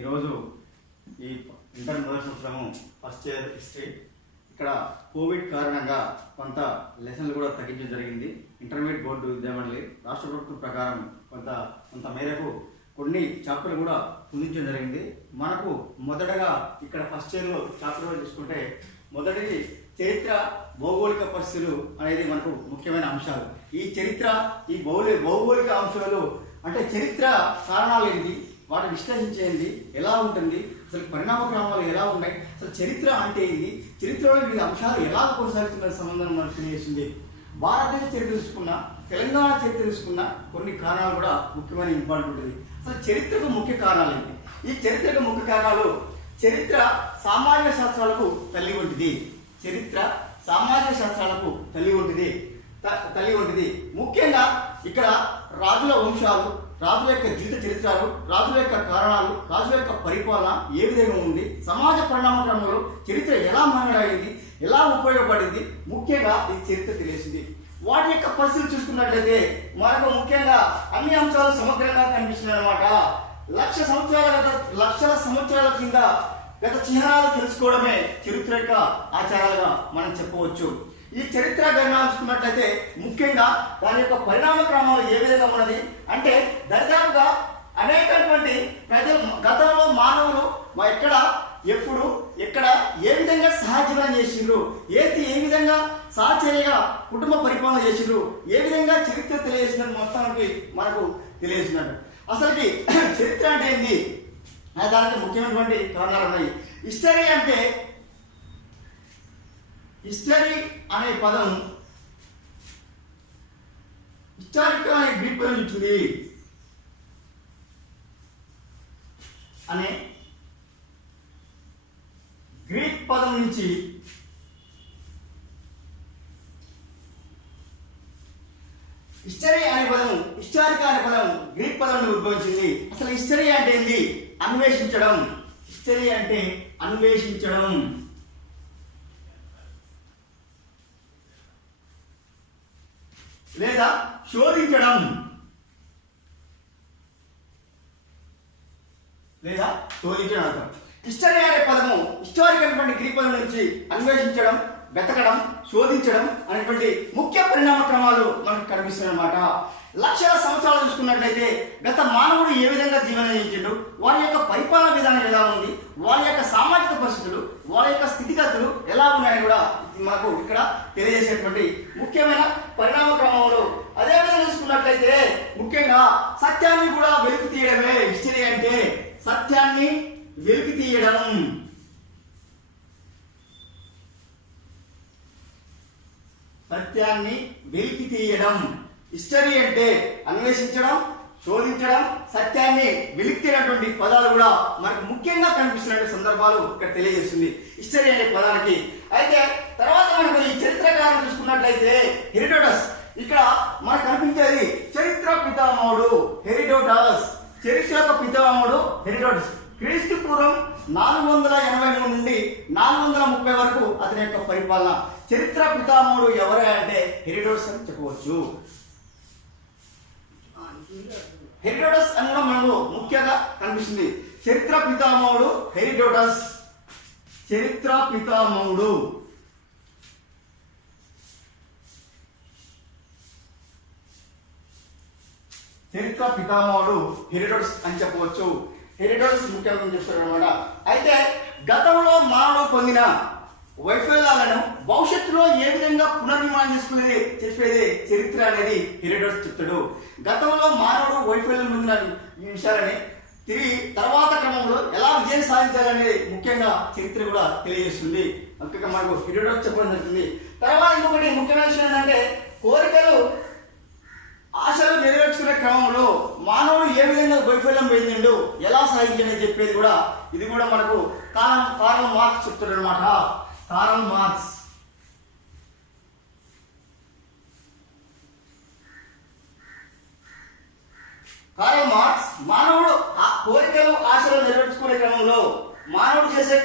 ఈరోజు ఈ ఇంటర్ మొదటి సంవత్సరము ఫస్ట్ ఇయర్ హిస్టరీ ఇక్కడ కోవిడ్ కారణంగా కొంత లెసన్లు కూడా తగ్గించడం జరిగింది. ఇంటర్మీడియట్ బోర్డు విద్యామండలి రాష్ట్ర ప్రభుత్వం ప్రకారం కొంత మేరకు కొన్ని చాప్టర్లు కూడా కుదించడం జరిగింది. మనకు మొదటగా ఇక్కడ ఫస్ట్ ఇయర్లో చాప్టర్ చూసుకుంటే మొదటిది చరిత్ర భౌగోళిక పరిస్థితులు అనేది మనకు ముఖ్యమైన అంశాలు. ఈ చరిత్ర ఈ భౌగోళిక అంశాలు అంటే చరిత్ర కారణాలు ఏంటి, వాటి విశ్లేషించేది ఎలా ఉంటుంది, అసలు పరిణామ క్రమాలు ఎలా ఉన్నాయి, అసలు చరిత్ర అంటే ఏంటి, చరిత్రలో వివిధ అంశాలు ఎలా కొనసాగుతున్న సంబంధం మనకు తెలియజేసింది. భారతదేశ చరిత్ర తీసుకున్న, తెలంగాణ చరిత్ర తీసుకున్న కొన్ని కారణాలు కూడా ముఖ్యమైన ఇంపార్టెంట్ ఉంటుంది. అసలు చరిత్రకు ముఖ్య కారణాలు ఏంటి? ఈ చరిత్రకు ముఖ్య కారణాలు చరిత్ర సామాజిక శాస్త్రాలకు తల్లి వంటిది. చరిత్ర సామాజిక శాస్త్రాలకు తల్లి వంటిది. ముఖ్యంగా ఇక్కడ రాజుల వంశాలు, రాజుల యొక్క జీవిత చరిత్రలు, రాజుల యొక్క కారణాలు, రాజుల యొక్క పరిపాలన ఏ విధంగా ఉంది, సమాజ పరిణామ క్రమంలో చరిత్ర ఎలా మారడైంది, ఎలా ఉపయోగపడింది, ముఖ్యంగా ఈ చరిత్ర తెలిసింది. వాటి యొక్క పరిస్థితులు చూసుకున్నట్లయితే మనకు ముఖ్యంగా అన్ని అంశాలు సమగ్రంగా కనిపిస్తున్నాయి అన్నమాట. లక్షల సంవత్సరాల కింద గత చిహ్నాలు తెలుసుకోవడమే చరిత్ర యొక్క ఆచారాలుగా మనం చెప్పవచ్చు. ఈ చరిత్ర గణన చూసుకున్నట్లయితే ముఖ్యంగా దాని యొక్క పరిణామ క్రమాలు ఏ విధంగా ఉన్నది అంటే దరిదాపుగా అనేకటువంటి ప్రజలు గతంలో మానవులు ఎప్పుడు ఎక్కడ ఏ విధంగా సహజీవనం చేసిండ్రు, ఏ విధంగా సహచర్యగా కుటుంబ పరిపాలన చేసిండ్రు, ఏ విధంగా చరిత్ర తెలియజేసినట్టు మొత్తానికి మనకు తెలియజేసినట్టు. అసలుకి చరిత్ర అంటే ఏంది, దానికి ముఖ్యమైనటువంటి కారణాలు ఉన్నాయి. హిస్టరీ అనే పదం హిస్టారికల్ అనే గ్రీక్ పదం ఉంటుంది. అనే గ్రీక్ పదం నుంచి హిస్టారికల్ అనే పదం గ్రీక్ పదం నుండి ఉద్భవించింది. అసలు హిస్టరీ అంటే ఏంది? అన్వేషించడం. హిస్టరీ అంటే అన్వేషించడం లేదా శోధించడం అర్థం. హిస్టరీ అనే పదము హిస్టారికల్ గ్రీక్ పదం నుంచి అన్వేషించడం, వెతకడం, శోధించడం అనేటువంటి ముఖ్య పరిణామ క్రమాలు మనకు కనిపిస్తున్నాయి అన్నమాట. లక్షల సంవత్సరాలు చూసుకున్నట్లయితే గత మానవుడు ఏ విధంగా జీవనం చేయించాడు, వారి యొక్క పరిపాలన విధానం ఎలా ఉంది, వారి యొక్క సామాజిక పరిస్థితులు, వారి యొక్క స్థితిగతులు ఎలా ఉన్నాయని కూడా మనకు ఇక్కడ తెలియజేసేటువంటి ముఖ్యమైన పరిణామ క్రమంలో. అదేవిధంగా చూసుకున్నట్లయితే ముఖ్యంగా సత్యాన్ని కూడా వెలికి తీయడమే హిస్టరీ అంటే. సత్యాన్ని వెలికి తీయడం, హిస్టరీ అంటే అన్వేషించడం, శోధించడం, సత్యాన్ని వెలికితేనటువంటి పదాలు కూడా మనకు ముఖ్యంగా కనిపిస్తున్న సందర్భాలు ఇక్కడ తెలియజేస్తుంది హిస్టరీ అనే పదానికి. అయితే తర్వాత మనకు ఈ చరిత్రకారులు చూసుకున్నట్లయితే హెరోడోటస్, ఇక్కడ మనకు కనిపించేది చరిత్ర పితామహుడు హెరోడోటస్. చరిత్ర యొక్క పితామహుడు హెరోడోటస్ క్రీస్తు పూర్వం 483 నుండి 430 వరకు అతని యొక్క పరిపాలన. చరిత్ర పితామహుడు ఎవరే అంటే హెరోడోటస్ అని చెప్పవచ్చు. హెరోడోటస్ అని కూడా మనకు ముఖ్యంగా కనిపిస్తుంది. చరిత్ర పితామహుడు హెరోడోటస్. చరిత్ర పితామహుడు హెరోడోటస్ అని చెప్పవచ్చు. హెరోడోటస్ ముఖ్యంగా చెప్తారు అనమాట. అయితే గతంలో మానవుడు పొందిన వైఫల్యాలను భవిష్యత్తులో ఏ విధంగా పునర్నిర్మాణం చేసుకునేది చెప్పేది చరిత్ర అనేది హెరోడోటస్ చెప్తాడు. గతంలో మానవుడు వైఫల్యం పొందిన విషయాలని తిరిగి తర్వాత క్రమంలో ఎలా విజయం సాధించాలనేది ముఖ్యంగా చరిత్ర కూడా తెలియజేస్తుంది. ముఖ్యంగా మనకు హెరోడోటస్ చెప్పడం జరుగుతుంది. తర్వాత ఇంకొకటి ముఖ్యమైన విషయం ఏంటంటే కోరికలు, ఆశలు నెరవేర్చుకునే క్రమంలో మానవుడు ఏ విధంగా వైఫల్యం పొందిండు, ఎలా సాధించని చెప్పేది కూడా ఇది కూడా మనకు కార్ల్ మార్క్స్ చెప్తాడు అనమాట. కార్ల్ మార్క్స్ మానవుడు కోరికలు, ఆశలు నెరవేర్చుకునే క్రమంలో మానవుడు చేసే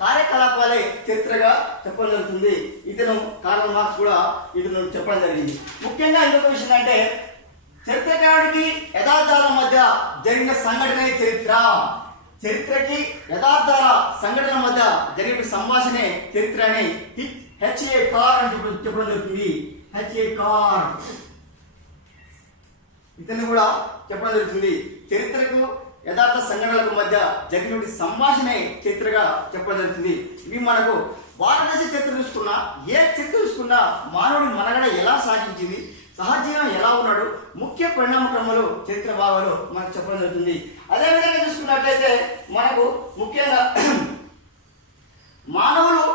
కార్యకలాపాలే చరిత్రగా చెప్పడం జరుగుతుంది. ఇతను కార్ల్ మార్క్స్ కూడా ఇతను చెప్పడం జరిగింది. ముఖ్యంగా ఇంకొక విషయం అంటే చరిత్రకారుడికి యథార్థాల మధ్య జరిగిన సంఘటనే చరిత్ర. చరిత్రకి యథార్థ సంఘటన మధ్య జరిగిన సంభాషణే చరిత్ర అని హెచ్ఏ కార్ అని చెప్పడం జరుగుతుంది. హెచ్ఏ కార్ ఇతన్ని కూడా చెప్పడం జరుగుతుంది. చరిత్రకు యథార్థ సంఘటనలకు మధ్య జరిగినటువంటి సంభాషణే చరిత్రగా చెప్పడం జరుగుతుంది. ఇవి మనకు భారతదేశ చరిత్ర చూసుకున్నా, ఏ చరిత్ర చూసుకున్నా మానవుడి మనగడ ఎలా సాగించింది, సహజీవనం ఎలా ఉన్నాడు, ముఖ్య పరిణామ క్రమంలో చరిత్ర భాగాలు మనకు చెప్పడం జరుగుతుంది. అదేవిధంగా చూసుకున్నట్లయితే మనకు ముఖ్యంగా మానవులు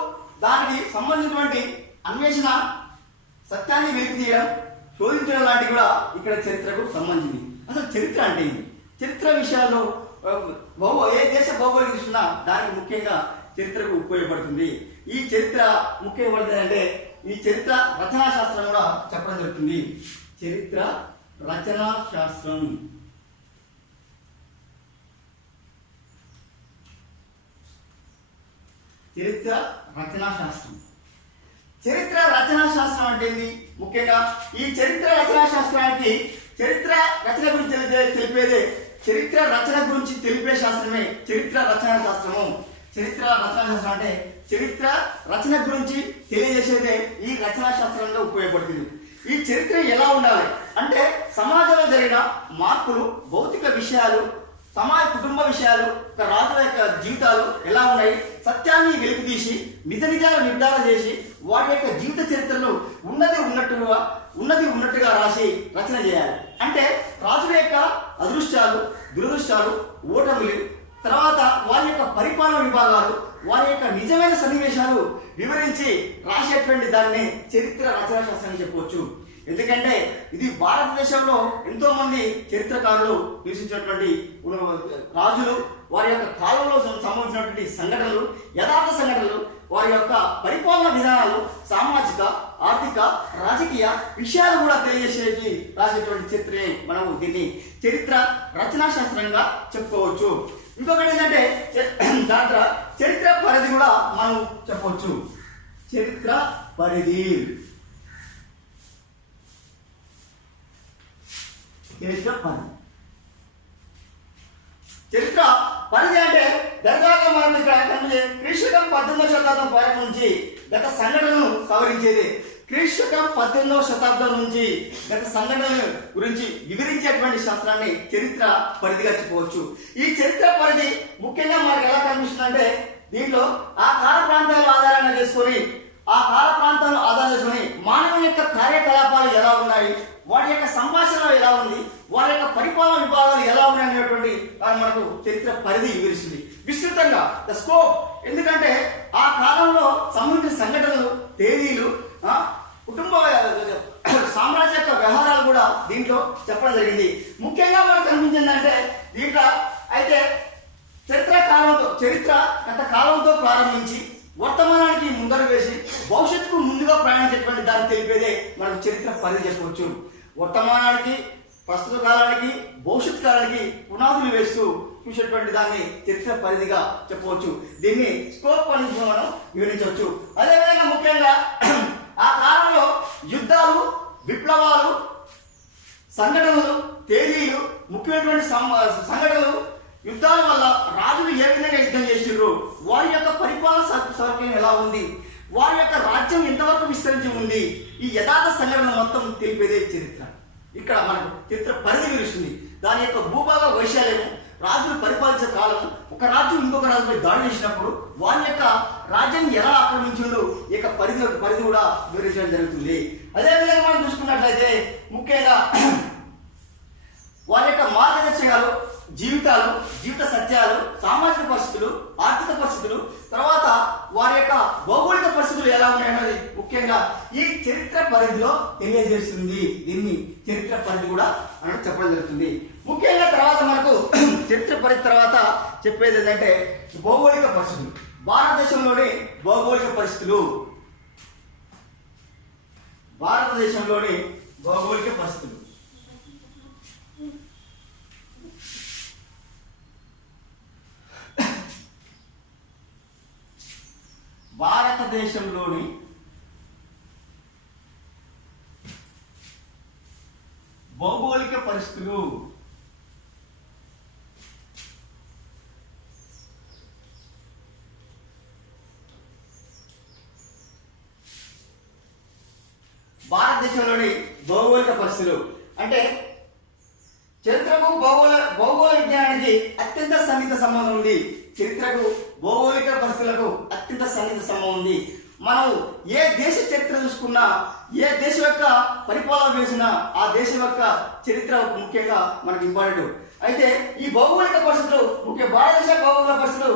దానికి సంబంధించినటువంటి అన్వేషణ, సత్యాన్ని వెలికి తీయడం, శోధించడం లాంటివి కూడా ఇక్కడ చరిత్రకు సంబంధించింది. అసలు చరిత్ర అంటే ఏంటి? చరిత్ర విషయాల్లో ఏ దేశ భౌగోళిక చూసినా దానికి ముఖ్యంగా చరిత్రకు ఉపయోగపడుతుంది. ఈ చరిత్ర ముఖ్యపడుతుంది అంటే ఈ చరిత్ర రచనా శాస్త్రం కూడా చెప్పడం జరుగుతుంది. చరిత్ర రచనా శాస్త్రం. చరిత్ర రచనా శాస్త్రం. చరిత్ర రచనా శాస్త్రం అంటే ఏంది? ముఖ్యంగా ఈ చరిత్ర రచనా శాస్త్రానికి చరిత్ర రచన గురించి తెలిపేదే, చరిత్ర రచన గురించి తెలిపే శాస్త్రమే చరిత్ర రచనా శాస్త్రము. చరిత్ర రచనా శాస్త్రం అంటే చరిత్ర రచన గురించి తెలియజేసేదే ఈ రచనా శాస్త్రంలో ఉపయోగపడుతుంది. ఈ చరిత్ర ఎలా ఉండాలి అంటే సమాజంలో జరిగిన మార్పులు, భౌతిక విషయాలు, సమాజ కుటుంబ విషయాలు, ఒక రాజుల యొక్క జీవితాలు ఎలా ఉన్నాయి, సత్యాన్ని వెలికి తీసి నిజ నిజాలు నిర్ధారణ చేసి వాటి యొక్క జీవిత చరిత్రను ఉన్నది ఉన్నట్టుగా రాసి రచన చేయాలి. అంటే రాజుల యొక్క అదృష్టాలు, దురదృష్టాలు, ఓటములు, తర్వాత వారి యొక్క పరిపాలన విభాగాలు, వారి యొక్క నిజమైన సన్నివేశాలు వివరించి రాసేటువంటి దాన్ని చరిత్ర రచనా శాస్త్రం అని చెప్పవచ్చు. ఎందుకంటే ఇది భారతదేశంలో ఎంతో మంది చరిత్రకారులు నివసించినటువంటి రాజులు, వారి యొక్క కాలంలో సంబంధించినటువంటి సంఘటనలు, యథార్థ సంఘటనలు, వారి యొక్క పరిపాలన విధానాలు, సామాజిక, ఆర్థిక, రాజకీయ విషయాలు కూడా తెలియజేసేది రాసేటువంటి చరిత్రే మనము దీన్ని చరిత్ర రచనా శాస్త్రంగా చెప్పుకోవచ్చు. ఇంకొకటి ఏంటంటే దాంట్లో చరిత్ర పరిధి కూడా మనం చెప్పవచ్చు. చరిత్ర పరిధి, చరిత్ర పరిధి అంటే దర్గాగా మనం ఇక్కడ క్రీస్తుకం 18వ శతాబ్దం ప్రారంభం నుంచి గత సంఘటనను సవరించేది. క్రీస్తుకం 18వ శతాబ్దం నుంచి గత సంఘటనల గురించి వివరించేటువంటి శాస్త్రాన్ని చరిత్ర పరిధిగా చెప్పవచ్చు. ఈ చరిత్ర పరిధి ముఖ్యంగా మనకు ఎలా కనిపిస్తుంది అంటే దీంట్లో ఆ కాల ప్రాంతాల ఆధారంగా చేసుకొని మానవ యొక్క కార్యకలాపాలు ఎలా ఉన్నాయి, వాటి యొక్క సంభాషణ ఎలా ఉంది, వారి యొక్క పరిపాలన విభాగాలు ఎలా ఉన్నాయి అనేటువంటి మనకు చరిత్ర పరిధి వివరిస్తుంది విస్తృతంగా ద స్కోప్. ఎందుకంటే ఆ కాలంలో సంబంధించిన సంఘటనలు, తేదీలు, కుటుంబ సామ్రాజ్య యొక్క వ్యవహారాలు కూడా దీంట్లో చెప్పడం జరిగింది. ముఖ్యంగా మనకు కనిపించిందంటే దీంట్లో అయితే చరిత్ర గత కాలంతో ప్రారంభించి వర్తమానానికి ముందర వేసి భవిష్యత్తుకు ముందుగా ప్రయాణించేటువంటి దాన్ని తెలిపేదే మనకు చరిత్ర పరిధి చెప్పవచ్చు. వర్తమానానికి, ప్రస్తుత కాలానికి, భవిష్యత్ కాలానికి పునాదులు వేస్తూ చూసేటువంటి దాన్ని చరిత్ర పరిధిగా చెప్పవచ్చు. దీన్ని స్కోప్ అని మనం వివరించవచ్చు. అదేవిధంగా ముఖ్యంగా ఆ కాలంలో యుద్ధాలు, విప్లవాలు, సంఘటనలు, తేదీలు, ముఖ్యమైనటువంటి సంఘటనలు, యుద్ధాల వల్ల రాజులు ఏ విధంగా యుద్ధం చేసిర్రు, వారి యొక్క పరిపాలన సౌకర్యం ఎలా ఉంది, వారి యొక్క రాజ్యం ఎంతవరకు విస్తరించి ఉంది, ఈ యథార్థ సంఘటన మొత్తం తెలిపేదే చరిత్ర. ఇక్కడ మనకు చరిత్ర పరిధి వివరిస్తుంది. దాని యొక్క భూభాగ వైశాల్యము, రాజులు పరిపాలించే కాలం, ఒక రాజు ఇంకొక రాజుపై దాడి చేసినప్పుడు వారి యొక్క రాజ్యాన్ని ఎలా ఆక్రమించిందో ఈ యొక్క పరిధి కూడా వివరించడం జరుగుతుంది. అదేవిధంగా మనం చూసుకున్నట్లయితే ముఖ్యంగా వారి యొక్క మార్గదర్శకాలు, జీవితాలు, జీవిత సత్యాలు, సామాజిక పరిస్థితులు, ఆర్థిక పరిస్థితులు, తర్వాత వారి యొక్క భౌగోళిక పరిస్థితులు ఎలా ఉన్నాయన్నది ముఖ్యంగా ఈ చరిత్ర పరిధిలో తెలియజేస్తుంది. దీన్ని చరిత్ర పరిధి కూడా మనం చెప్పడం జరుగుతుంది. ముఖ్యంగా తర్వాత మనకు చరిత్ర పరిధి తర్వాత చెప్పేది ఏంటంటే భౌగోళిక పరిస్థితులు. భారతదేశంలోని భౌగోళిక పరిస్థితులు. భారతదేశంలోని భౌగోళిక పరిస్థితులు. భారతదేశంలోని భౌగోళిక పరిస్థితులు. భారతదేశంలోని భౌగోళిక పరిస్థితులు. అంటే చరిత్రకు భౌగోళ విజ్ఞానానికి అత్యంత సన్నిహిత సంబంధం ఉంది. చరిత్రకు భౌగోళిక పరిస్థితులకు అత్యంత సన్నిహిత సంబంధం ఉంది. మనం ఏ దేశ చరిత్ర చూసుకున్నా, ఏ దేశం యొక్క పరిపాలన చేసినా ఆ దేశం యొక్క చరిత్ర ముఖ్యంగా మనకు ఇంపార్టెంట్. అయితే ఈ భౌగోళిక పరిస్థితులు ముఖ్య భారతదేశ భౌగోళిక పరిస్థితులు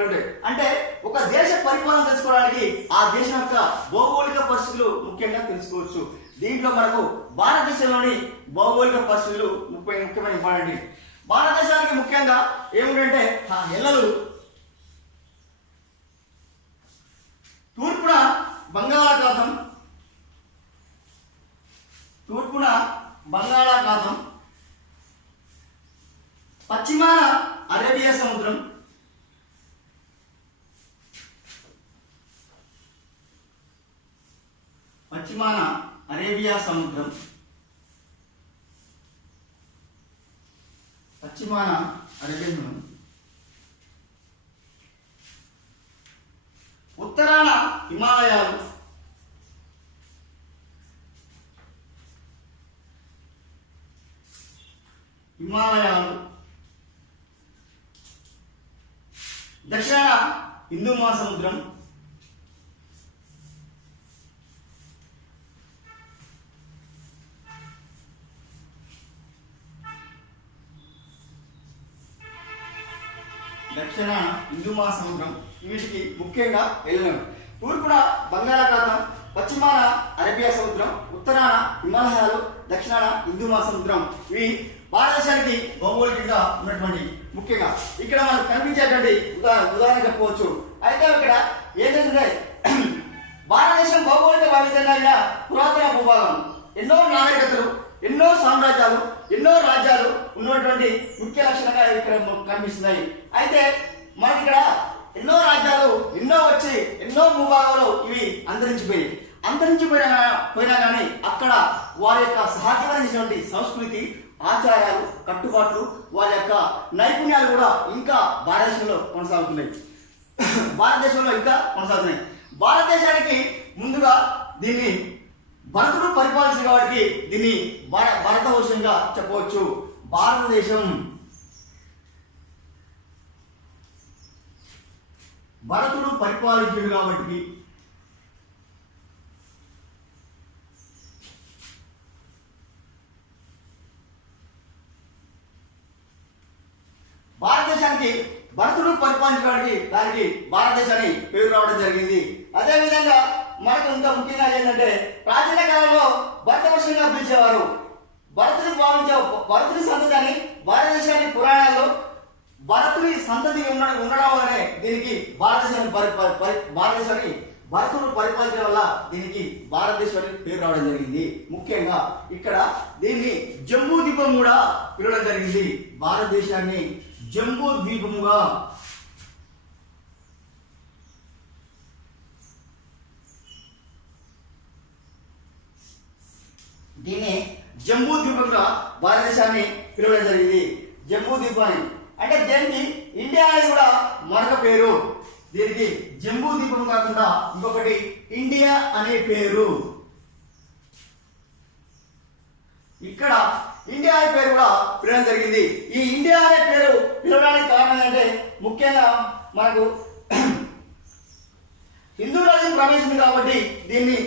ఉంటాయి. అంటే ఒక దేశ పరిపాలన తెలుసుకోవడానికి ఆ దేశం యొక్క భౌగోళిక పరిస్థితులు ముఖ్యంగా తెలుసుకోవచ్చు. దీంట్లో మనకు భారతదేశంలోని భౌగోళిక పరిస్థితులు ముఖ్యమైన ఇంపార్టెంట్. భారతదేశానికి ముఖ్యంగా ఏమిటంటే ఎల్లలు తూర్పున బంగాళాఖాతం, పశ్చిమాన అరేబియా సముద్రం, ఉత్తరాన హిమాలయాలు, దక్షిణాన హిందూ మహాసముద్రం, వీటికి ముఖ్యంగా వెళ్ళినాం. తూర్పున బంగాళాఖాతం, పశ్చిమాన అరేబియా సముద్రం, ఉత్తరాన హిమాలయాలు, దక్షిణాన హిందూ మహాసముద్రం. ఇవి భారతదేశానికి భౌగోళికంగా ఉన్నటువంటి ముఖ్యంగా ఇక్కడ మనకు కనిపించేటువంటి ఉదాహరణ చెప్పవచ్చు. అయితే ఇక్కడ ఏంటంటే భారతదేశం భౌగోళిక వైవిధ్యంగా పురాతన భూభాగం, ఎన్నో నాగరికతలు, ఎన్నో సామ్రాజ్యాలు, ఎన్నో రాజ్యాలు ఉన్నటువంటి ముఖ్య లక్షణంగా ఇక్కడ కనిపిస్తున్నాయి. అయితే మనకి ఇక్కడ ఎన్నో రాజ్యాలు ఎన్నో వచ్చి ఎన్నో భూభాగాలు ఇవి అంతరించిపోయినా కానీ అక్కడ వారి యొక్క సహజమైనటువంటి సంస్కృతి, ఆచారాలు, కట్టుబాట్లు, వారి యొక్క నైపుణ్యాలు కూడా ఇంకా భారతదేశంలో కొనసాగుతున్నాయి. భారతదేశానికి ముందుగా దీన్ని భరతుడు పరిపాలించిన కాబట్టి దీన్ని భారతవర్షంగా చెప్పవచ్చు. భారతదేశం భరతుడు పరిపాలించాడు కాబట్టి భారతదేశానికి భరతుడు పరిపాలించడానికి దానికి భారతదేశాన్ని పేరు రావడం జరిగింది. అదేవిధంగా మనకు ఇంకా ముఖ్యంగా ఏంటంటే ప్రాచీన కాలంలో భరతవర్షంగా పిలిచేవారు. భరతుని సంతతి అని భారతదేశాన్ని పురాణాల్లో భరతుని సంతతి ఉండడం వల్లనే దీనికి భారతదేశాన్ని భరతుడు పరిపాలించడం వల్ల దీనికి భారతదేశానికి పేరు రావడం జరిగింది. ముఖ్యంగా ఇక్కడ దీన్ని జంబూ ద్వీపం కూడా పిలవడం జరిగింది. భారతదేశాన్ని జంబూ ద్వీపముగా భారతదేశాన్ని పిలవడం జరిగింది. జంబూ ద్వీపాన్ని అంటే దీనికి ఇండియా అనేది కూడా మరొక పేరు. దీనికి జంబూ ద్వీపం కాకుండా ఇంకొకటి ఇండియా అనే పేరు. ఇక్కడ ఇండియా అనే పేరు కూడా పిలవడం జరిగింది. ఈ ఇండియా అనే పేరు పిలవడానికి కారణం ఏంటంటే ముఖ్యంగా మనకు హిందూ నది ప్రవహిస్తుంది కాబట్టి దీన్ని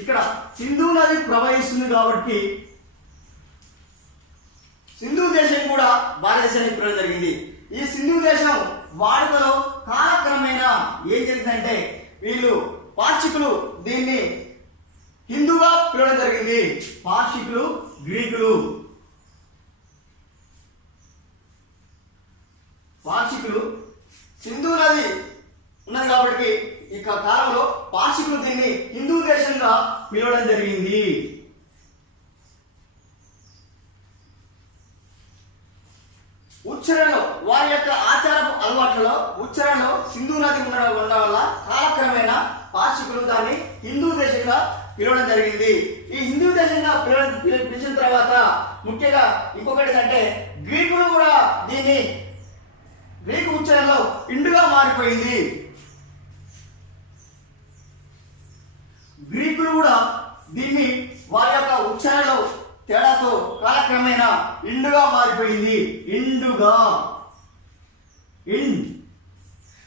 ఇక్కడ సింధు నది ప్రవహిస్తుంది కాబట్టి సింధు దేశం కూడా భారతదేశానికి పిలవడం జరిగింది. ఈ సింధు దేశం వాడుకలో కాలక్రమేణా ఏం జరిగిందంటే వీళ్ళు పార్షికులు దీన్ని హిందూగా పిలవడం జరిగింది. పార్షికులు, గ్రీకులు. పార్షికులు సింధు నది ఉన్నది కాబట్టి ఈ కాలంలో పార్షికులు దీన్ని హిందూ దేశంగా పిలవడం జరిగింది. ఉచ్చరణలో వారి యొక్క ఆచారపు అలవాట్లలో ఉచ్చరణలో సింధు నది ఉండడం వల్ల కాలక్రమేణా పార్షికులు దాన్ని హిందూ దేశంగా పిలవడం జరిగింది. ఈ హిందూ దేశంగా పిలిచిన తర్వాత ముఖ్యంగా ఇంకొకటి ఏంటంటే గ్రీకులు కూడా దీన్ని గ్రీకు ఉచ్చారణలో ఇండుగా మారిపోయింది. గ్రీకులు కూడా దీన్ని వారి యొక్క ఉచ్చారణలో తేడాతో కాలక్రమేణా ఇండుగా మారిపోయింది. ఇండుగా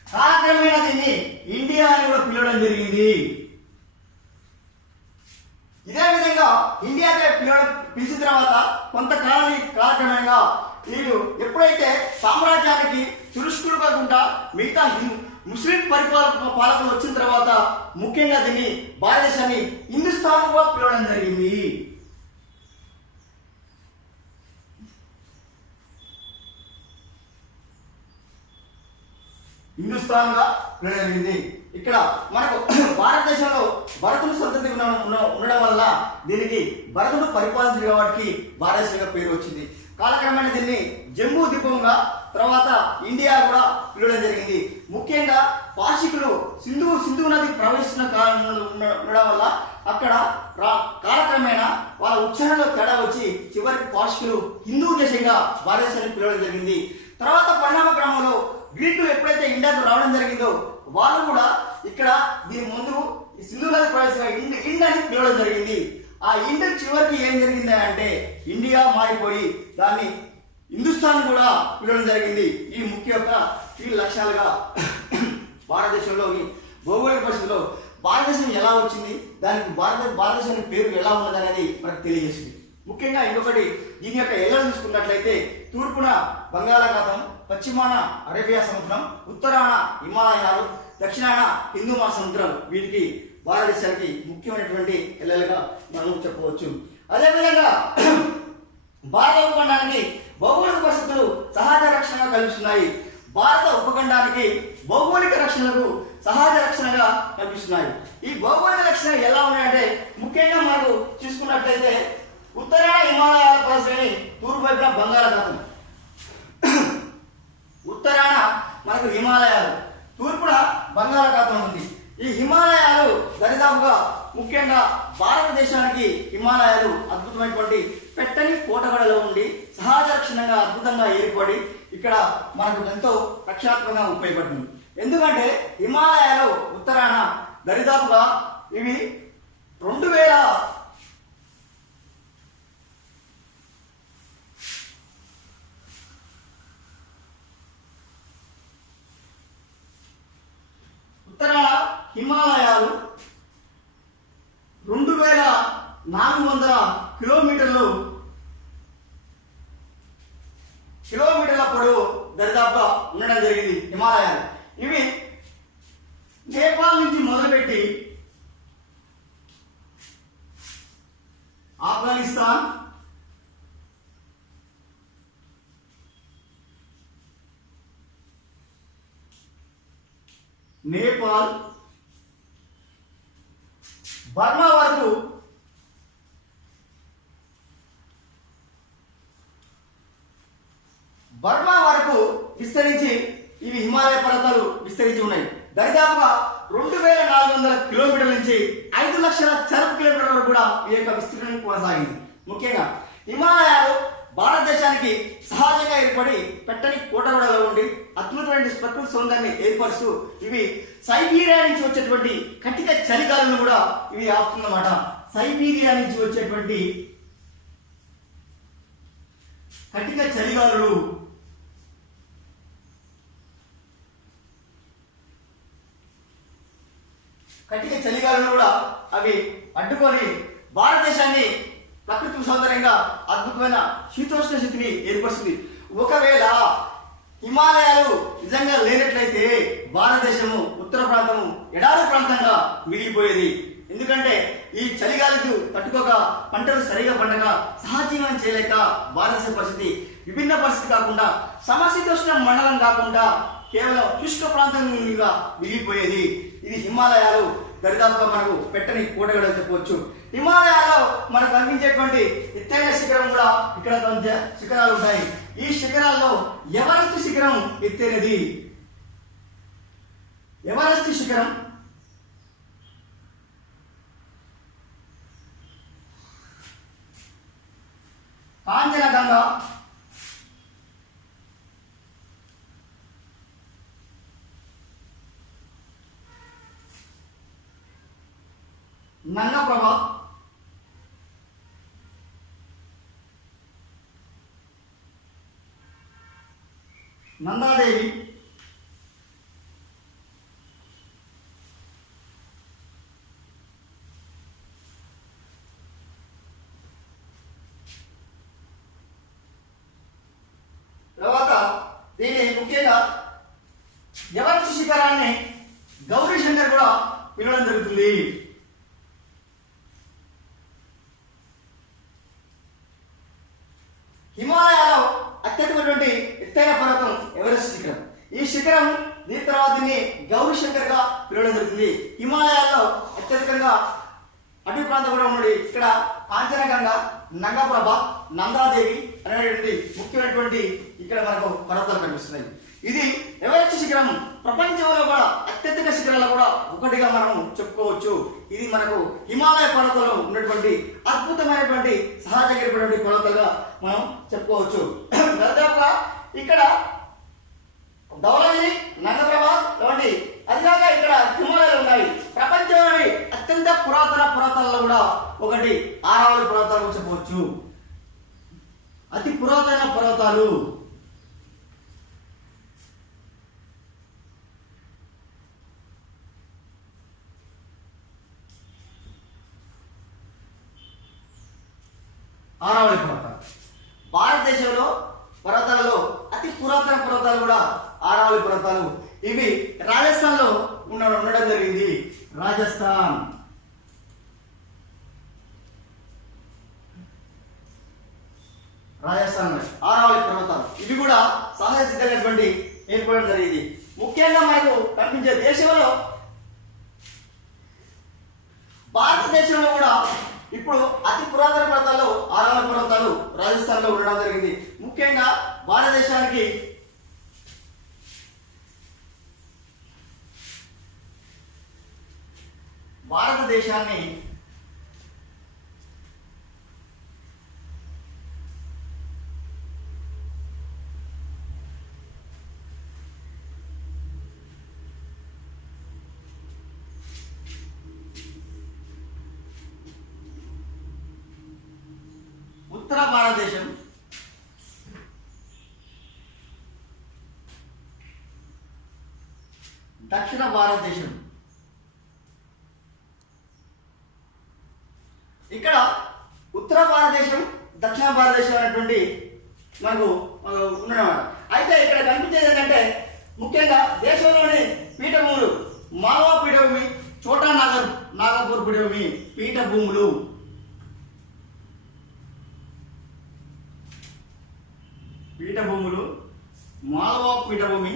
కాలక్రమేణా దీన్ని ఇండియా అని కూడా పిలవడం జరిగింది. ఇదే విధంగా ఇండియాకే పిలిచిన తర్వాత కాలక్రమేణా వీళ్ళు ఎప్పుడైతే సామ్రాజ్యానికి తురుష్కులు కాకుండా మిగతా ముస్లిం పాలకులు వచ్చిన తర్వాత ముఖ్యంగా దీన్ని భారతదేశాన్ని హిందుస్థాన్ గా పిలవడం జరిగింది. హిందుస్థాన్ గా పిలవడం జరిగింది. ఇక్కడ మనకు భారతదేశంలో భరతుడు సంతతి ఉండడం వల్ల దీనికి భరతుడు పరిపాలించిన కాబట్టి భారతదేశంగా పేరు వచ్చింది. కాలక్రమేణా దీన్ని జంబూ ద్వీపంగా తర్వాత ఇండియా కూడా పిలవడం జరిగింది. ముఖ్యంగా పార్షికులు సింధు నది ప్రవహిస్తున్న ఉండడం వల్ల అక్కడ కాలక్రమేణా వాళ్ళ ఉచ్చారణలో తేడా వచ్చి చివరికి పార్షికులు హిందూ దేశంగా భారతదేశాన్ని పిలవడం జరిగింది. తర్వాత పరిణామ క్రమంలో గ్రీకులు ఎప్పుడైతే ఇండియాకు రావడం జరిగిందో వాళ్ళు కూడా ఇక్కడ దీని ముందు సింధు నది ప్రవేశించిన ఇండ్ అని పిలవడం జరిగింది. ఆ ఇండ్ చివరికి ఏం జరిగింది అంటే ఇండియా మారిపోయి దాన్ని హిందుస్థాన్ కూడా పిలవడం జరిగింది. ఈ ముఖ్య యొక్క ఈ లక్ష్యాలుగా భారతదేశంలోని భౌగోళిక పరిస్థితుల్లో భారతదేశం ఎలా వచ్చింది, దానికి భారతదేశానికి పేరు ఎలా ఉన్నది అనేది మనకు తెలియజేసింది. ముఖ్యంగా ఇంకొకటి దీని యొక్క ఎల్లలు చూసుకున్నట్లయితే తూర్పున బంగాళాఖాతం, పశ్చిమాన అరేబియా సముద్రం, ఉత్తరాన హిమాలయాలు, దక్షిణాన హిందూ మహాసముద్రం వీటికి భారతదేశానికి ముఖ్యమైనటువంటి ఎల్లలుగా మనం చెప్పవచ్చు. అదేవిధంగా భారత ఉపఖండానికి భౌగోళిక పరిస్థితులు సహజ రక్షణగా కల్పిస్తున్నాయి. భారత ఉపఖండానికి భౌగోళిక రక్షణలకు సహజ రక్షణగా కల్పిస్తున్నాయి. ఈ భౌగోళిక రక్షణ ఎలా ఉన్నాయంటే ముఖ్యంగా మనకు చూసుకున్నట్లయితే ఉత్తరాన హిమాలయాల పరిశ్రమ, తూర్పు వైపున బంగాళాఖాతం, ఉత్తరాన మనకు హిమాలయాలు, తూర్పున బంగాళాఖాతం ఉంది. ఈ హిమాలయాలు దరిదాపుగా ముఖ్యంగా భారతదేశానికి హిమాలయాలు అద్భుతమైనటువంటి పెట్టని కోటగడలో ఉండి సహజ రక్షణగా అద్భుతంగా ఏర్పడి ఇక్కడ మనకు ఎంతో రక్షాత్మకంగా ఉపయోగపడుతుంది. ఎందుకంటే హిమాలయాలు ఉత్తరాన దరిదాపుగా ఇవి 2000 ఉత్తరాన హిమాలయాలు 2400 కిలోమీటర్ల పొడవు దరిదాపుగా ఉండడం జరిగింది. హిమాలయాలు ఇవి నేపాల్ నుంచి మొదలుపెట్టి ఆఫ్ఘనిస్తాన్, నేపాల్, బర్మా వరకు విస్తరించి ఇవి హిమాలయ పర్వతాలు విస్తరించి ఉన్నాయి. దరిదాపుగా 2400 కిలోమీటర్ల నుంచి 5 లక్షల చదరపు కిలోమీటర్ల వరకు కూడా ఈ యొక్క విస్తీర్ణం కొనసాగింది. ముఖ్యంగా హిమాలయాలు భారతదేశానికి సహజంగా ఏర్పడి పెట్టని కోటగడలో ఉండి అద్భుతమైన ప్రకృతి సౌందర్యాన్ని ఏర్పరుస్తూ ఇవి సైబీరియా నుంచి వచ్చేటువంటి కటిక చలిగాలులను కూడా ఇవి ఆపుతుందన్నమాట. సైబీరియా నుంచి వచ్చేటువంటి కటిక చలిగాలులు కూడా అవి అడ్డుకొని భారతదేశాన్ని ప్రకృతి సౌందర్యంగా అద్భుతమైన శీతోష్ణ స్థితిని ఏర్పరుస్తుంది. ఒకవేళ హిమాలయాలు నిజంగా లేనట్లయితే భారతదేశము ఉత్తర ప్రాంతము ఎడారి ప్రాంతంగా మిగిలిపోయేది. ఎందుకంటే ఈ చలిగాలికి తట్టుకోక పంటలు సరిగా పండగ సహజీవనం చేయలేక భారతదేశ పరిస్థితి విభిన్న పరిస్థితి కాకుండా సమశీతోష్ణ మండలం కాకుండా కేవలం శుష్క ప్రాంతంగా మిగిలిపోయేది. ఇది హిమాలయాలు దరిదాపుగా మనకు పెట్టని కోటగడ చెప్పవచ్చు. హిమాలయాల్లో మనకు కనిపించేటువంటి ఎత్తైన శిఖరం కూడా ఇక్కడ శిఖరాలు ఉంటాయి. ఈ శిఖరాల్లో ఎవరెస్ట్ శిఖరం ఎత్తైనది. ఎవరెస్ట్ శిఖరం కాంచనగంగా, నందాదేవి, తర్వాత దీని ముఖ్యంగా ఎవరెస్ట్ శిఖరాన్ని గౌరీ శంకర్ కూడా పిలవడం జరుగుతుంది. హిమాలయాలో అత్యధికమైనటువంటి ఎత్తైన పర్వతం ఎవరెస్ట్ శిఖరం. ఈ శిఖరం దీని తర్వాత దీన్ని గౌరీ శంకర్ గా పిలవడం జరుగుతుంది. హిమాలయాల్లో అత్యధికంగా అటవీ ప్రాంతం కూడా ఉన్నది. ఇక్కడ కాంచనగంగా, నంగప్రభ, నందాదేవి అనేటువంటి ముఖ్యమైనటువంటి ఇక్కడ మనకు పర్వతాలు కనిపిస్తున్నాయి. ఇది ఎవరెస్ట్ శిఖరం ప్రపంచంలో కూడా అత్యధిక శిఖరాలు కూడా ఒకటిగా మనం చెప్పుకోవచ్చు. ఇది మనకు హిమాలయ పర్వతాల్లో ఉన్నటువంటి అద్భుతమైనటువంటి సహజంగా ఏర్పడినటువంటి పర్వతాలుగా మనం చెప్పుకోవచ్చు. దాదాపుగా ఇక్కడ ధవళగిరి, నంగప్రభ లాంటి అదిగాక ఇక్కడ హిమాలయాలు ఉన్నాయి. ప్రపంచంలోని అత్యంత పురాతన పర్వతాలలో కూడా ఒకటి ఆరావళి పర్వతాలు చెప్పవచ్చు. అతి పురాతన పర్వతాలు ఆరావళి పర్వతాలు. భారతదేశంలో పర్వతాలలో అతి పురాతన పర్వతాలు కూడా ఆరావళి పర్వతాలు. ఇవి రాజస్థాన్ లో ఉండడం జరిగింది. రాజస్థాన్ ఆరావళి పర్వతాలు ఇవి కూడా సహజ సిద్ధమైనటువంటి ఏర్పడడం జరిగింది. ముఖ్యంగా మనకు కనిపించే దేశంలో భారతదేశంలో కూడా ఇప్పుడు అతి పురాతన పర్వతాలు ఆరావళి పర్వతాలు రాజస్థాన్ లో ఉండడం జరిగింది. ముఖ్యంగా భారతదేశానికి ఉత్తర భారతదేశం, దక్షిణ భారతదేశం. ఇక్కడ ఉత్తర భారతదేశం, దక్షిణ భారతదేశం అనేటువంటి మనకు ఉన్నమాట. అయితే ఇక్కడ కనిపించేది ఏంటంటే ముఖ్యంగా దేశంలోని పీఠభూములు మాల్వా పీఠభూమి, చోటా నాగపూర్ పీఠభూమి పీఠభూములు. పీఠభూములు మాల్వా పీఠభూమి,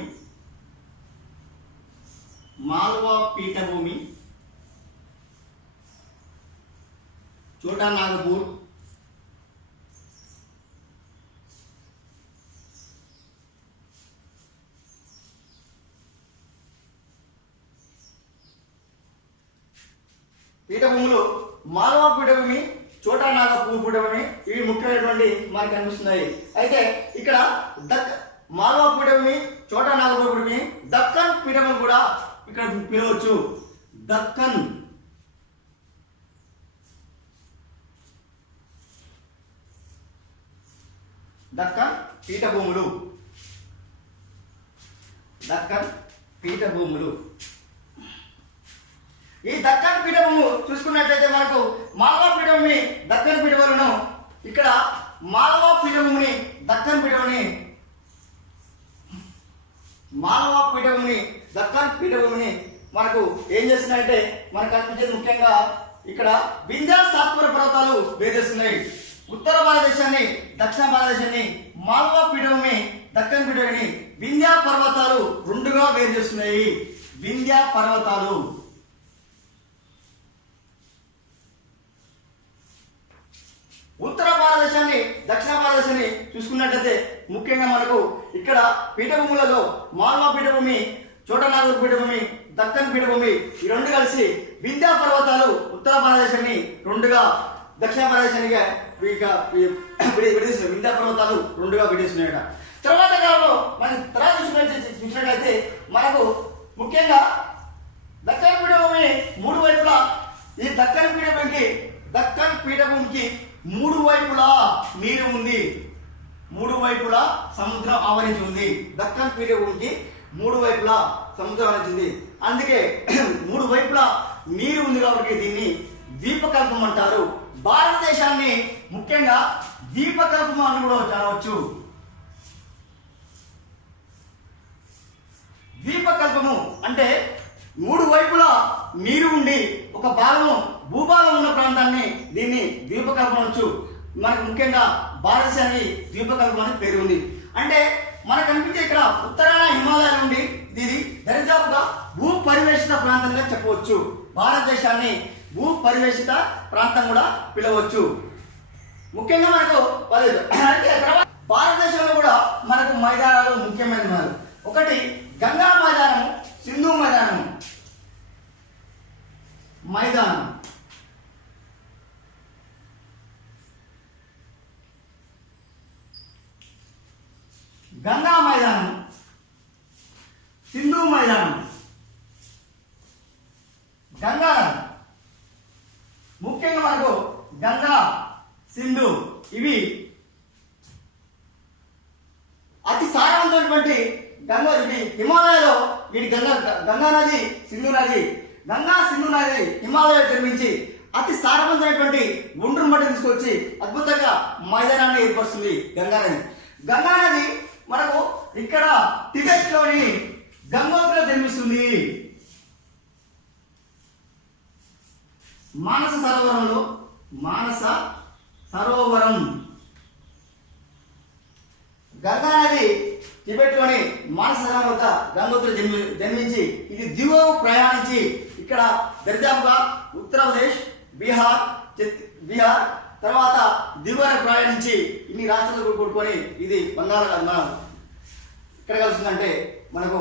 చోటా నాగపూర్, పీఠభూములు మాల్వా పీఠభూమి, చోటా నాగపూర్ పీఠభూమి ఇవి ముఖ్యమైనటువంటి మనకు కనిపిస్తున్నాయి. అయితే ఇక్కడ మాల్వా పీఠభూమి, చోటా నాగపూర్ పీఠభూమి, దక్కన్ పీఠభూమి కూడా ఇక్కడ పిలవచ్చు. దక్కన్ పీఠభూములు, దక్కన్ పీఠభూములు. ఈ దక్కన్ పీఠభూము చూసుకున్నట్లయితే మనకు మాల్వా పీఠభూమి, దక్కన్ పీఠభూములను ఇక్కడ మాల్వా పీఠభూమిని, దక్కన్ పీఠభూమిని, మాల్వా పీఠభూమిని, దక్కన్ పీఠభూమిని మనకు ఏం చేస్తున్నాయంటే మనకు కనిపించేది ముఖ్యంగా ఇక్కడ వింధ్య సాత్పుర పర్వతాలు వేరేస్తున్నాయి. ఉత్తర భారతదేశాన్ని, దక్షిణ భారతదేశాన్ని మాల్వా పీఠభూమి, దక్కన్ పీఠభూమిని వింధ్య పర్వతాలు రెండుగా వేరు చేస్తున్నాయి. వింధ్య పర్వతాలు. ఉత్తర భారతదేశాన్ని, దక్షిణ భారతదేశాన్ని చూసుకున్నట్లయితే ముఖ్యంగా మనకు ఇక్కడ పీఠభూములలో మాల్వా పీఠభూమి, చోటా నాగపూర్ పీఠభూమి, దక్కన్ పీఠభూమి ఈ రెండు కలిసి వింధ్య పర్వతాలు ఉత్తర భారతదేశాన్ని రెండుగా, దక్షిణ భారతదేశానికి విడదీసిన వింధ్య పర్వతాలు రెండుగా విడదీస్తున్నాయట. తర్వాత కాలంలో మనం తర్వాత చూసినట్లయితే మనకు ముఖ్యంగా దక్కన్ పీఠభూమి మూడు వైపులా, ఈ దక్కన్ పీఠభూమికి మూడు వైపులా నీరు ఉంది. మూడు వైపులా సముద్రం ఆవరించి ఉంది. దక్కన్ పీఠభూమికి మూడు వైపులా సముద్రం ఆవరించింది. అందుకే మూడు వైపులా నీరు ఉంది కాబట్టి దీన్ని ద్వీపకల్పం అంటారు. భారతదేశాన్ని ముఖ్యంగా ద్వీపకల్పం అని కూడా అనవచ్చు. ద్వీపకల్పము అంటే మూడు వైపులా నీరు ఉండి ఒక భాగము భూభాగం ఉన్న ప్రాంతాన్ని దీన్ని ద్వీపకల్పం అనొచ్చు. మనకు ముఖ్యంగా భారతదేశానికి ద్వీపకల్పం అని పేరు ఉంది. అంటే మనకు కనిపించే ఇక్కడ ఉత్తరాన హిమాలయాలు ఉండి ఇది దరిదాపుగా భూ పరివేషిత ప్రాంతంగా చెప్పవచ్చు. భారతదేశాన్ని భూ పరివేషిత ప్రాంతం కూడా పిలవచ్చు. ముఖ్యంగా మనకు భారతదేశంలో కూడా మనకు మైదానాలు ముఖ్యమైనవి. ఒకటి గంగా మైదానము, సింధు మైదానము. గంగా మైదానం, సింధు మైదానం. గంగా ముఖ్యంగా మనకు గంగా, సింధు ఇవి అతి సారవంతమైనటువంటి గంగా. ఇది హిమాలయాలో వీటి గంగా నది, సింధు నది. గంగా సింధు నది హిమాలయాలు జన్మించి అతి సారవంతమైనటువంటి ఒండ్రు మట్టి తీసుకొచ్చి అద్భుతంగా మైదానాన్ని ఏర్పరుస్తుంది గంగా నది. గంగా నది మనకు ఇక్కడ టిబెట్ లోని గంగోత్రిలో జన్మిస్తుంది. మానస సరోవరం గంగా నది టిబెట్ లోని మానస సరోవరం వద్ద గంగోత్రి జన్మించి ఇది దిగువ ప్రయాణించి ఇక్కడ దరిదాపుగా ఉత్తరప్రదేశ్, బిహార్ తర్వాత దిగువన ప్రయాణించి ఇన్ని రాష్ట్రాలు కొట్టుకొని ఇది బంగాళాఖాతం ఇక్కడ కలుస్తుందంటే మనకు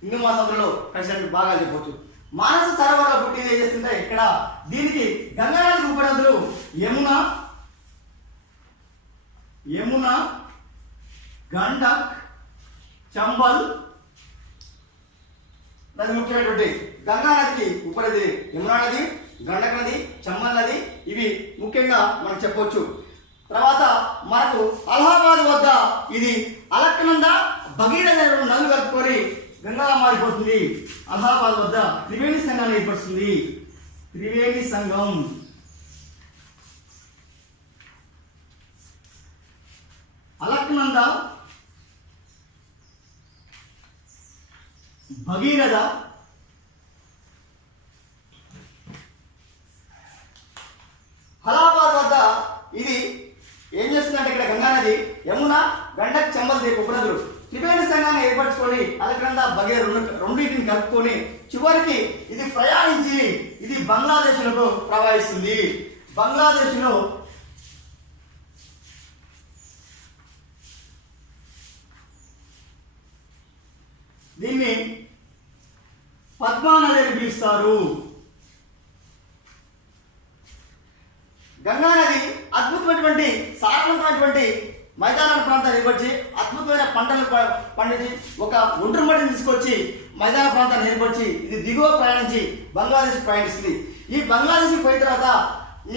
హిందూ మహాసముద్రంలో కలిసినట్టు బాగా చెప్పవచ్చు. మానస సరోవరాల పుట్టి ఏం చేస్తుంటే ఇక్కడ దీనికి గంగా నది ఉపనదులు యమున, గండక్, చంబల్ నది ముఖ్యమైనటువంటి. గంగా నదికి ఉపనది యమునా నది, గండక్ నది, చంబల్ నది ఇవి ముఖ్యంగా మనం చెప్పవచ్చు. తర్వాత మనకు అలహాబాద్ వద్ద ఇది అలక్నంద, భగీరథ నదులు కలుపుకొని గంగాగా మారిపోతుంది. అలహాబాద్ వద్ద త్రివేణి సంఘాన్ని ఏర్పరుస్తుంది. త్రివేణి సంఘం. అలక్నంద, భగీరథ, అలహాబాద్ వద్ద ఇది ఏం చేస్తుందంటే ఇక్కడ గంగా నది, యమున, గండక్, చంబల్ ఉపనదులు త్రివేణి సంఘాన్ని ఏర్పరచుకొని అలక్నంద, భగీరథ రెండింటిని కలుపుకొని చివరికి ఇది ప్రయాణించి ఇది బంగ్లాదేశ్లో ప్రవహిస్తుంది. బంగ్లాదేశ్లో దీన్ని పద్మా నది అని పిలుస్తారు. గంగా నది అద్భుతమైనటువంటి సారవంతమైనటువంటి మైదాన ప్రాంతాన్ని ఏర్పరిచి అద్భుతమైన పంటలు పండించి ఒక ఒండ్రు మట్టిని తీసుకొచ్చి మైదాన ప్రాంతాన్ని ఏర్పరిచి ఇది దిగువ ప్రయాణించి బంగ్లాదేశ్ ప్రయాణిస్తుంది. ఈ బంగ్లాదేశ్ పోయిన తర్వాత ఈ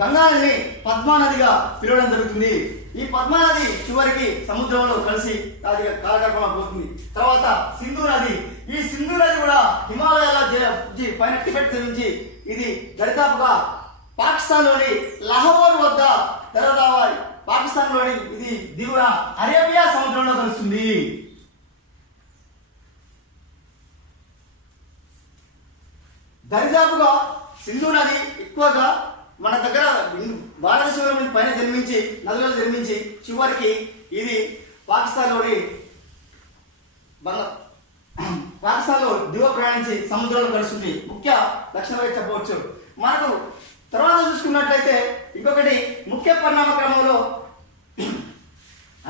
గంగా నదిని పద్మా నదిగా పిలవడం జరుగుతుంది. ఈ పద్మా నది చివరికి సముద్రంలో కలిసి కాలగర్భంలో పోతుంది. తర్వాత సింధు నది. ఈ సింధు నది కూడా హిమాలయాల పైన టిబెట్ నుంచి ఇది దరిదాపుగా పాకిస్తాన్లోని లాహోర్ వద్ద పాకిస్తాన్లోని ఇది దిగువ అరేబియా సముద్రంలో కలుస్తుంది. దరిదాపుగా సింధు నది ఎక్కువగా మన దగ్గర భారతదేశంలో పైన జన్మించి నదులలో జన్మించి చివరికి ఇది పాకిస్తాన్లో దిగువ ప్రయాణించి సముద్రంలో కలుస్తుంది. ముఖ్య లక్షణంగా చెప్పవచ్చు. మనకు తర్వాత చూసుకున్నట్లయితే ఇంకొకటి ముఖ్య పరిణామ క్రమంలో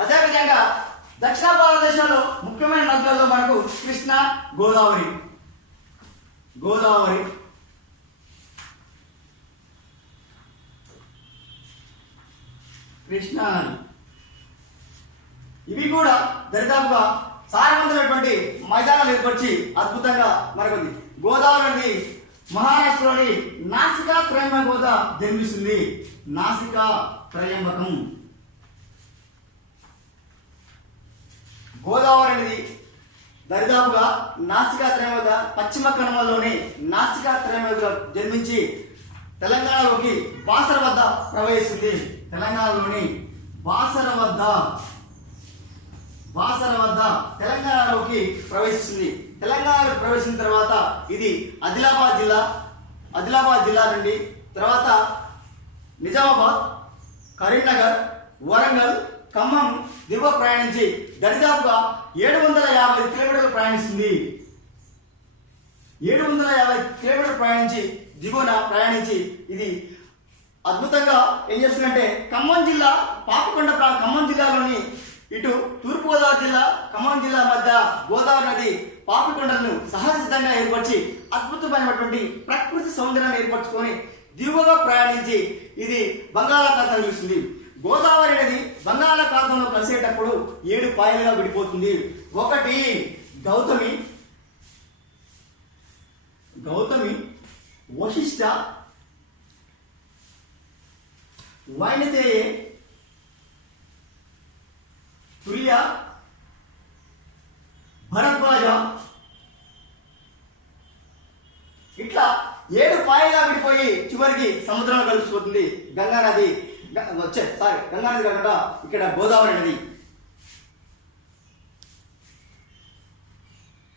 అదేవిధంగా దక్షిణ భారతదేశంలో ముఖ్యమైన నదులలో మనకు కృష్ణ, గోదావరి కృష్ణ ఇవి కూడా దరిదాపుగా సారవంతమైనటువంటి మైదానాలు ఏర్పరిచి అద్భుతంగా మనకుంది. గోదావరి మహారాష్ట్రలోని నాసికా త్రయంబకం వద్ద జన్మిస్తుంది. నాసికా త్రయంబకం గోదావరి నది దరిదాపుగా నాసికా త్రైమద పశ్చిమ కనుమల్లోని నాసికా త్రైమద జన్మించి తెలంగాణలోకి బాసర వద్ద ప్రవహిస్తుంది. తెలంగాణలోని బాసర వద్ద తెలంగాణలోకి ప్రవేశిస్తుంది. తెలంగాణలోకి ప్రవేశించిన తర్వాత ఇది ఆదిలాబాద్ జిల్లా నుండి తర్వాత నిజామాబాద్, కరీంనగర్, వరంగల్, ఖమ్మం దిగువ ప్రయాణించి దరిదాపుగా 750 కిలోమీటర్లు ప్రయాణిస్తుంది. 750 కిలోమీటర్లు ప్రయాణించి ఇది అద్భుతంగా ఏం చేస్తుందంటే ఖమ్మం జిల్లాలోని ఇటు తూర్పుగోదావరి జిల్లా ఖమ్మం జిల్లా మధ్య గోదావరి నది పాపికొండలను సహజసిద్ధంగా ఏర్పరిచి అద్భుతమైనటువంటి ప్రకృతి సౌందర్యాన్ని ఏర్పరచుకొని దిగువగా ప్రయాణించి ఇది బంగాళాఖాతం చూస్తుంది. గోదావరి నది బంగాళాఖాతంలో కలిసేటప్పుడు 7 పాయలుగా విడిపోతుంది. ఒకటి గౌతమి, వశిష్ట, వైనతేయ, తుల్య, భరద్వాజ, ఇట్లా 7 పాయలుగా విడిపోయి చివరికి సముద్రంలో కలిసిపోతుంది. గంగా నది కాకుండా ఇక్కడ గోదావరి నది.